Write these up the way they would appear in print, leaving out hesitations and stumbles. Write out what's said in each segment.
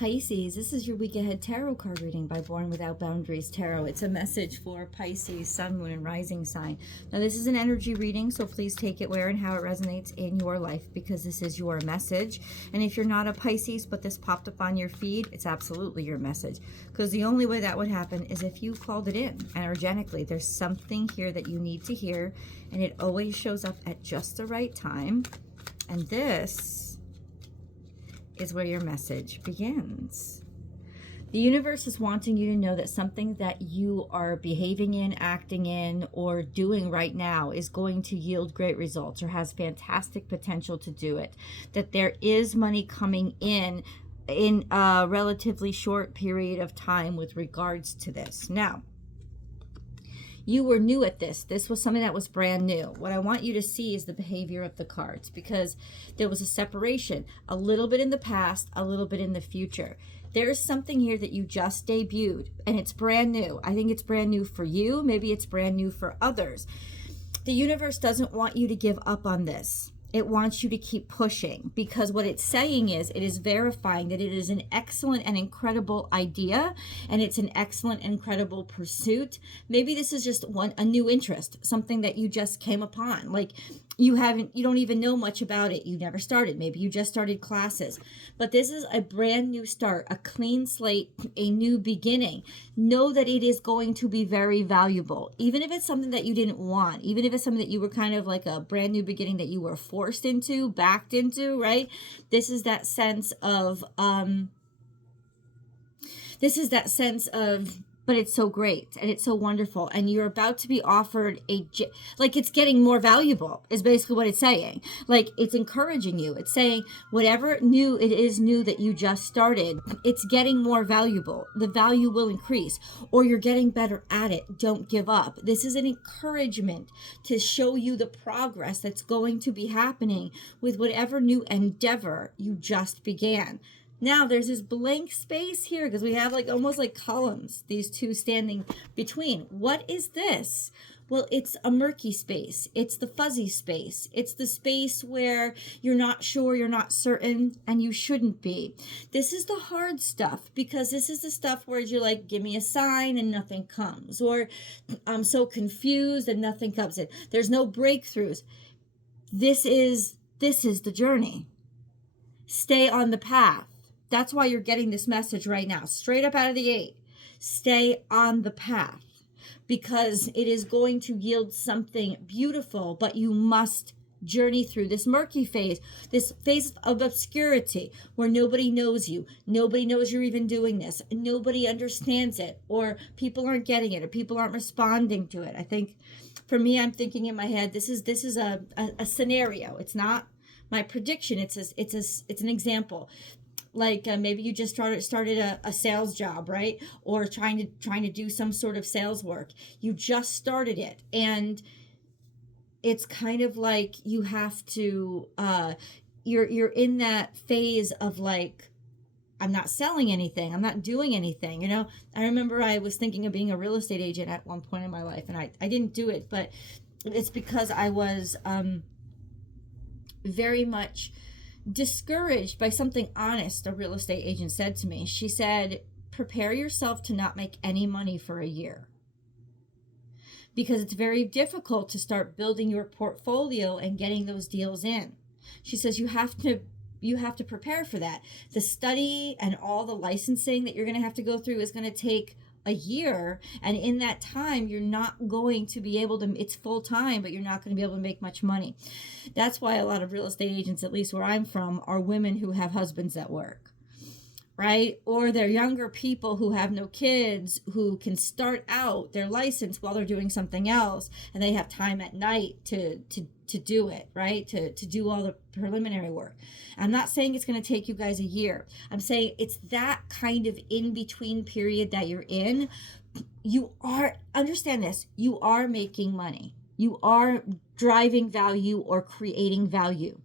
Pisces, this is your week ahead tarot card reading by Born Without Boundaries Tarot. It's a message for Pisces, Sun, Moon, and Rising sign. Now, this is an energy reading, so please take it where and how it resonates in your life, because this is your message. And if you're not a Pisces, but this popped up on your feed, it's absolutely your message. Because the only way that would happen is if you called it in energetically. There's something here that you need to hear, and it always shows up at just the right time. And this is where your message begins. The universe is wanting you to know that something that you are behaving in, acting in, or doing right now is going to yield great results or has fantastic potential to do it. That there is money coming in a relatively short period of time with regards to this. Now, you were new at this. This was something that was brand new. What I want you to see is the behavior of the cards, because there was a separation, a little bit in the past, a little bit in the future. There is something here that you just debuted, and it's brand new. I think it's brand new for you. Maybe it's brand new for others. The universe doesn't want you to give up on this. It wants you to keep pushing, because what it's saying is it is verifying that it is an excellent and incredible idea, and it's an excellent and incredible pursuit. Maybe this is just a new interest, something that you just came upon. Like you don't even know much about it. You never started. Maybe you just started classes. But this is a brand new start, a clean slate, a new beginning. Know that it is going to be very valuable, even if it's something that you didn't want, even if it's something that you were kind of like a brand new beginning that you were forced into, backed into, right? This is that sense of, but it's so great and it's so wonderful, and you're about to be offered like it's getting more valuable is basically what it's saying. Like it's encouraging you. It's saying whatever new it is new that you just started, it's getting more valuable. The value will increase, or you're getting better at it. Don't give up. This is an encouragement to show you the progress that's going to be happening with whatever new endeavor you just began. Now there's this blank space here because we have like almost like columns, these two standing between. What is this? Well, it's a murky space. It's the fuzzy space. It's the space where you're not sure, you're not certain, and you shouldn't be. This is the hard stuff, because this is the stuff where you're like, give me a sign and nothing comes, or I'm so confused and nothing comes in. There's no breakthroughs. This is the journey. Stay on the path. That's why you're getting this message right now, straight up out of the 8. Stay on the path, because it is going to yield something beautiful, but you must journey through this murky phase, this phase of obscurity where nobody knows you. Nobody knows you're even doing this. Nobody understands it, or people aren't getting it, or people aren't responding to it. I think for me, I'm thinking in my head, this is a scenario. It's not my prediction. It's an example. Like maybe you just started a sales job, right? Or trying to do some sort of sales work. You just started it, and it's kind of like you have to. You're in that phase of like, I'm not selling anything. I'm not doing anything. You know, I remember I was thinking of being a real estate agent at one point in my life, and I didn't do it, but it's because I was very much discouraged by something honest a real estate agent said to me. She said, prepare yourself to not make any money for a year, because it's very difficult to start building your portfolio and getting those deals in. She says you have to prepare for that. The study and all the licensing that you're going to have to go through is going to take a year, and in that time you're not going to be able to, it's full time, but you're not going to be able to make much money. That's why a lot of real estate agents, at least where I'm from, are women who have husbands that work, right? Or they're younger people who have no kids, who can start out their license while they're doing something else, and they have time at night to do it, right? To do all the preliminary work. I'm not saying it's going to take you guys a year. I'm saying it's that kind of in-between period that you're in. You are, understand this, you are making money. You are driving value or creating value.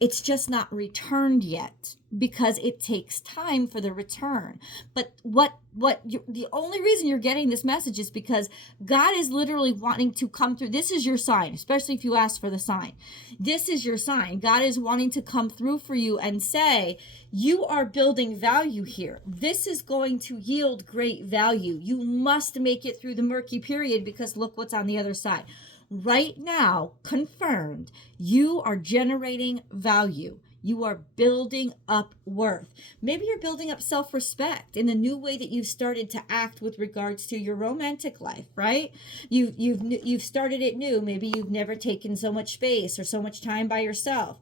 It's just not returned yet because it takes time for the return. But the only reason you're getting this message is because God is literally wanting to come through. This is your sign, especially if you ask for the sign. This is your sign. God is wanting to come through for you and say, you are building value here. This is going to yield great value. You must make it through the murky period because look what's on the other side. Right now, confirmed, you are generating value. You are building up worth. Maybe you're building up self-respect in the new way that you've started to act with regards to your romantic life, right? You've started it new. Maybe you've never taken so much space or so much time by yourself.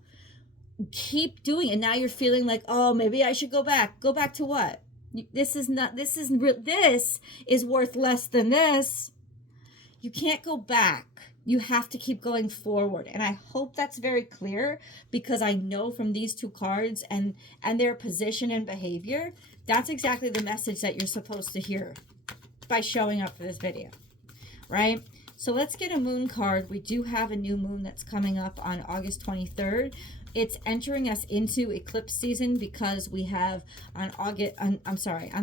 Keep doing it. Now you're feeling like, oh, maybe I should go back. Go back to what? This is worth less than this. You can't go back. You have to keep going forward. And I hope that's very clear because I know from these two cards and their position and behavior, that's exactly the message that you're supposed to hear by showing up for this video, right? So let's get a moon card. We do have a new moon that's coming up on August 23rd. It's entering us into eclipse season because we have on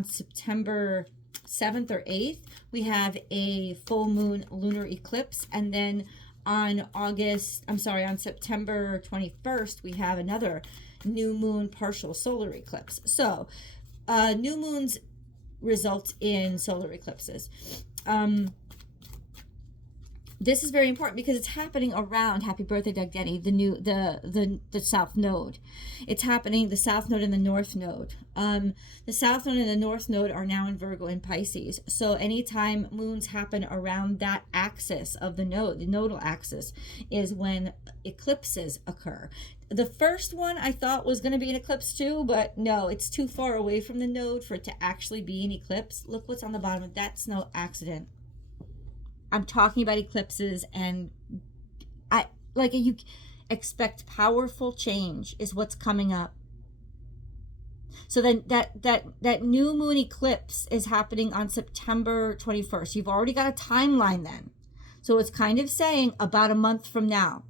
September 7th or 8th, we have a full moon lunar eclipse. And then on September 21st, we have another new moon partial solar eclipse. So new moons result in solar eclipses. This is very important because it's happening around, happy birthday, Doug Denny, the South Node. It's happening, the South Node and the North Node. The South Node and the North Node are now in Virgo and Pisces. So anytime moons happen around that axis of the node, the nodal axis, is when eclipses occur. The first one I thought was going to be an eclipse too, but no, it's too far away from the node for it to actually be an eclipse. Look what's on the bottom of that. That's no accident. I'm talking about eclipses, and you expect powerful change is what's coming up. So then that new moon eclipse is happening on September 21st. You've already got a timeline then. So it's kind of saying about a month from now,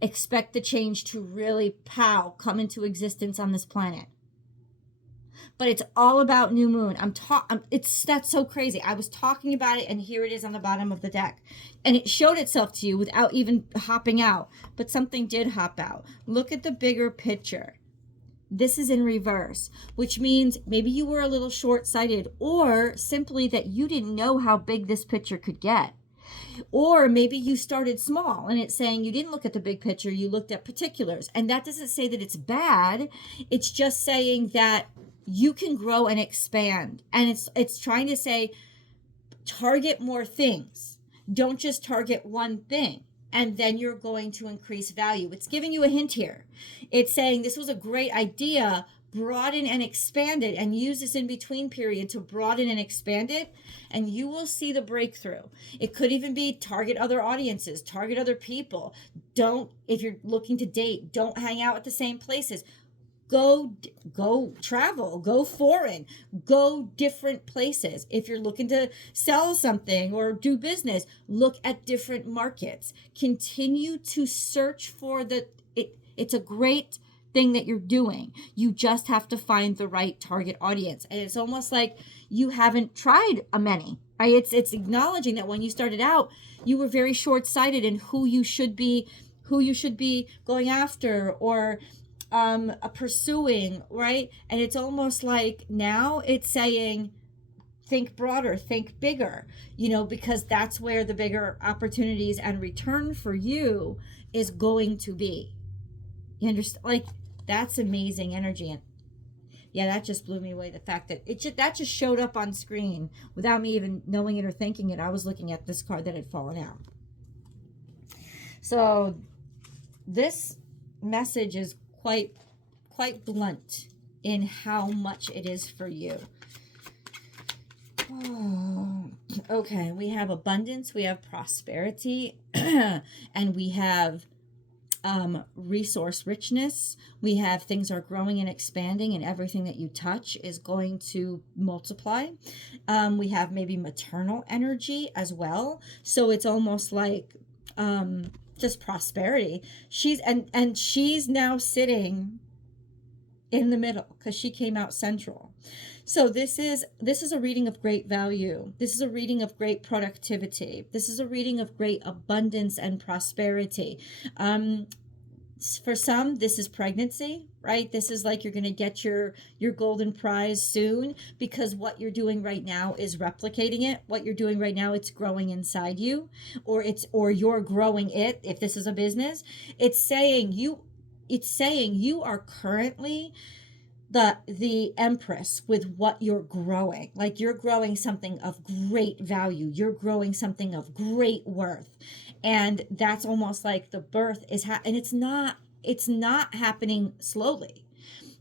expect the change to really come into existence on this planet. But it's all about new moon. That's so crazy. I was talking about it, and here it is on the bottom of the deck. And it showed itself to you without even hopping out. But something did hop out. Look at the bigger picture. This is in reverse, which means maybe you were a little short-sighted, or simply that you didn't know how big this picture could get. Or maybe you started small, and it's saying you didn't look at the big picture, you looked at particulars. And that doesn't say that it's bad. It's just saying that you can grow and expand. And it's trying to say, target more things. Don't just target one thing, and then you're going to increase value. It's giving you a hint here. It's saying this was a great idea, broaden and expand it, and use this in between period to broaden and expand it, and you will see the breakthrough. It could even be target other audiences, target other people. If you're looking to date, don't hang out at the same places. Go travel, go foreign, go different places. If you're looking to sell something or do business, look at different markets. Continue to search for it's a great thing that you're doing. You just have to find the right target audience. And it's almost like you haven't tried many, right? It's acknowledging that when you started out, you were very short-sighted in who you should be going after or pursuing, right? And it's almost like now it's saying, think broader, think bigger, because that's where the bigger opportunities and return for you is going to be. You understand? Like, that's amazing energy. And yeah, that just blew me away. The fact that that just showed up on screen without me even knowing it or thinking it. I was looking at this card that had fallen out. So this message is quite blunt in how much it is for you. Oh, okay, we have abundance, we have prosperity, and we have resource richness. We have things are growing and expanding, and everything that you touch is going to multiply. We have maybe maternal energy as well. So it's almost like just prosperity. She's now sitting in the middle because she came out central. So this is a reading of great value. This is a reading of great productivity. This is a reading of great abundance and prosperity. For some, this is pregnancy, right? This is like you're going to get your golden prize soon, because what you're doing right now is replicating it. What you're doing right now, it's growing inside you, or you're growing it. If this is a business, it's saying you are currently the empress with what you're growing. Like, you're growing something of great value. You're growing something of great worth. And that's almost like the birth is and it's not happening slowly.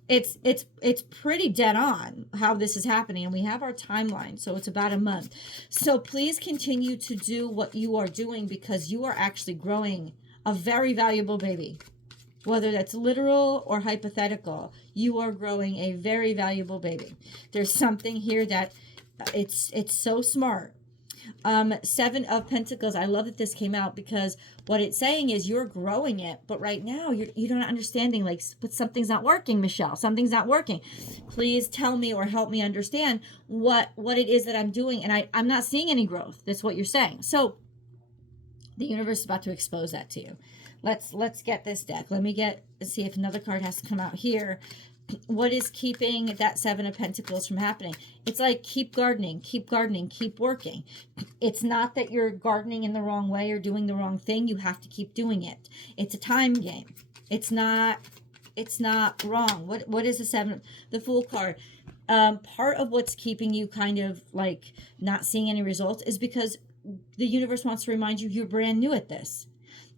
It's pretty dead on how this is happening, and we have our timeline, so it's about a month. So please continue to do what you are doing, because you are actually growing a very valuable baby. Whether that's literal or hypothetical, you are growing a very valuable baby. There's something here that it's so smart. Seven of Pentacles. I love that this came out, because what it's saying is you're growing it, but right now you're not understanding, like, but something's not working, Michelle. Something's not working. Please tell me or help me understand what it is that I'm doing, and I'm not seeing any growth. That's what you're saying. So the universe is about to expose that to you. Let's get this deck. Let's see if another card has to come out here. What is keeping that Seven of Pentacles from happening? It's like, keep gardening, keep working. It's not that you're gardening in the wrong way or doing the wrong thing. You have to keep doing it. It's a time game. It's not wrong. What is the Seven? The Fool card. Part of what's keeping you kind of like not seeing any results is because the universe wants to remind you you're brand new at this.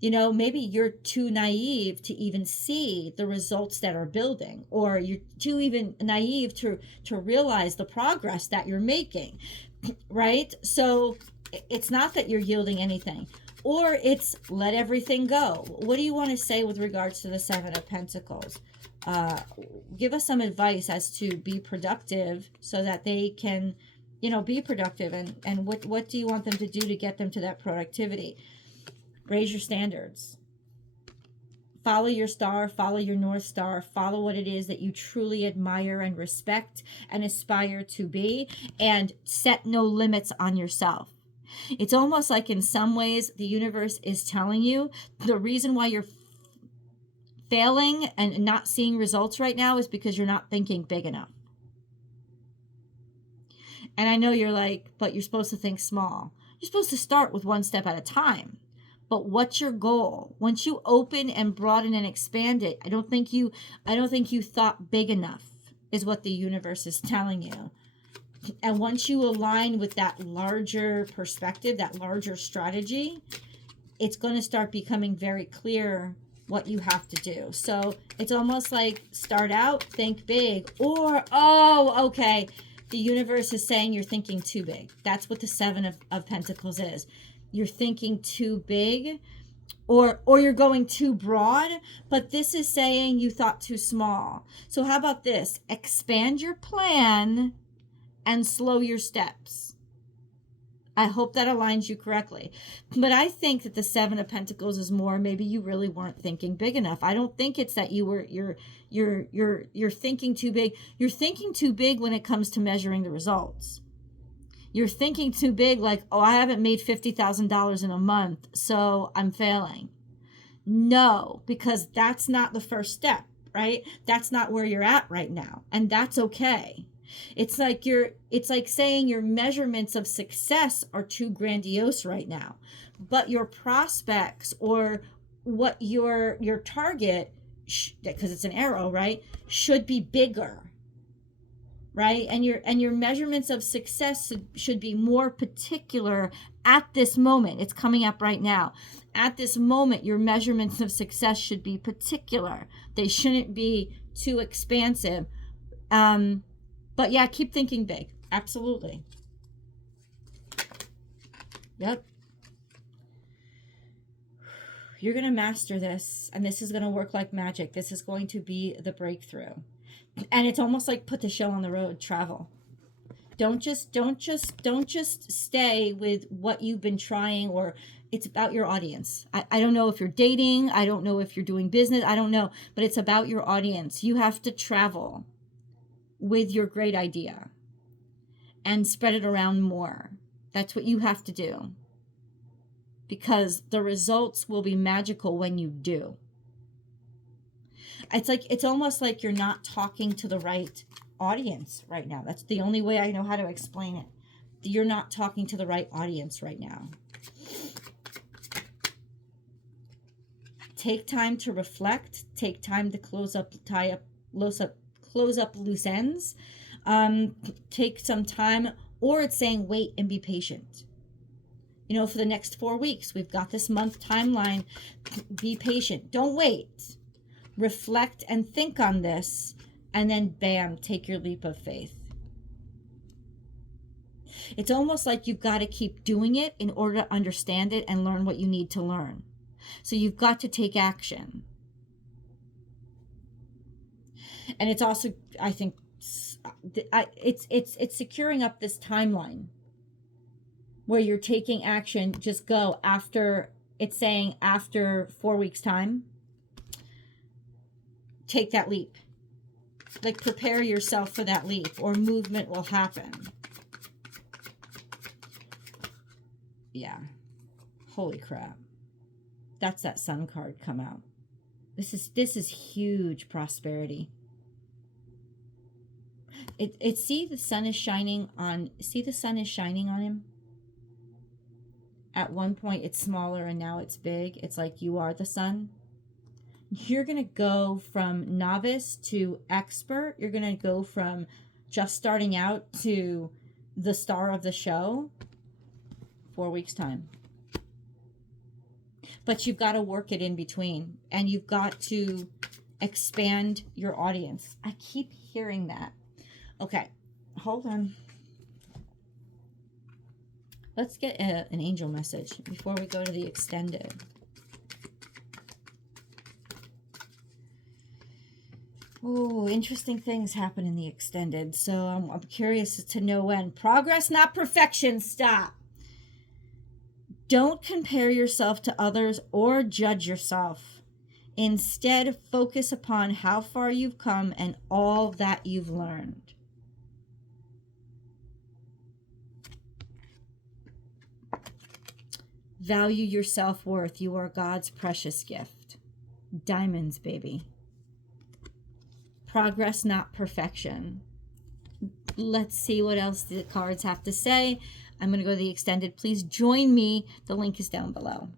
You know, maybe you're too naive to even see the results that are building, or you're too even naive to realize the progress that you're making, right? So it's not that you're yielding anything, or it's let everything go. What do you want to say with regards to the Seven of Pentacles? Give us some advice as to be productive so that they can, be productive, and what do you want them to do to get them to that productivity? Raise your standards. Follow your star, follow your North Star, follow what it is that you truly admire and respect and aspire to be, and set no limits on yourself. It's almost like, in some ways, the universe is telling you the reason why you're failing and not seeing results right now is because you're not thinking big enough. And I know you're like, but you're supposed to think small. You're supposed to start with one step at a time. But what's your goal? Once you open and broaden and expand it, I don't think you thought big enough, is what the universe is telling you. And once you align with that larger perspective, that larger strategy, it's going to start becoming very clear what you have to do. So it's almost like, start out, think big, or, okay, the universe is saying you're thinking too big. That's what the Seven of Pentacles is. You're thinking too big, or you're going too broad, but this is saying you thought too small. So how about this? Expand your plan and slow your steps. I hope that aligns you correctly. But I think that the Seven of Pentacles is more, maybe you really weren't thinking big enough. I don't think it's that you're thinking too big. You're thinking too big when it comes to measuring the results. You're thinking too big, like, I haven't made $50,000 in a month, so I'm failing. No, because that's not the first step, right? That's not where you're at right now, and that's okay. It's like saying your measurements of success are too grandiose right now, but your prospects, or what your target, because it's an arrow, right, should be bigger. Right? And your measurements of success should be more particular at this moment. It's coming up right now. At this moment, your measurements of success should be particular. They shouldn't be too expansive. But yeah, keep thinking big. Absolutely. Yep. You're going to master this, and this is going to work like magic. This is going to be the breakthrough. And it's almost like put the show on the road, travel. Don't just stay with what you've been trying, or it's about your audience. I don't know if you're dating. I don't know if you're doing business. I don't know. But it's about your audience. You have to travel with your great idea and spread it around more. That's what you have to do. Because the results will be magical when you do. It's almost like you're not talking to the right audience right now. That's the only way I know how to explain it. You're not talking to the right audience right now. Take time to reflect. Take time to close up loose ends. Take some time, or it's saying wait and be patient. You know, for the next 4 weeks, we've got this month timeline. Be patient. Don't wait. Reflect and think on this, and then bam, take your leap of faith. It's almost like you've got to keep doing it in order to understand it and learn what you need to learn. So you've got to take action. And it's also, I think, it's securing up this timeline where you're taking action. Just go after, it's saying after 4 weeks time, take that leap. Like, prepare yourself for that leap, or movement will happen. Yeah. Holy crap. That's that Sun card come out. This is huge prosperity. See the sun is shining on him. At one point it's smaller and now it's big. It's like you are the sun. You're going to go from novice to expert. You're going to go from just starting out to the star of the show. 4 weeks time. But you've got to work it in between, and you've got to expand your audience. I keep hearing that. Okay, hold on. Let's get an angel message before we go to the extended. Oh, interesting things happen in the extended. So I'm curious to know when. Progress, not perfection. Stop. Don't compare yourself to others or judge yourself. Instead, focus upon how far you've come and all that you've learned. Value your self-worth. You are God's precious gift. Diamonds, baby. Progress, not perfection. Let's see what else the cards have to say. I'm going to go to the extended. Please join me. The link is down below.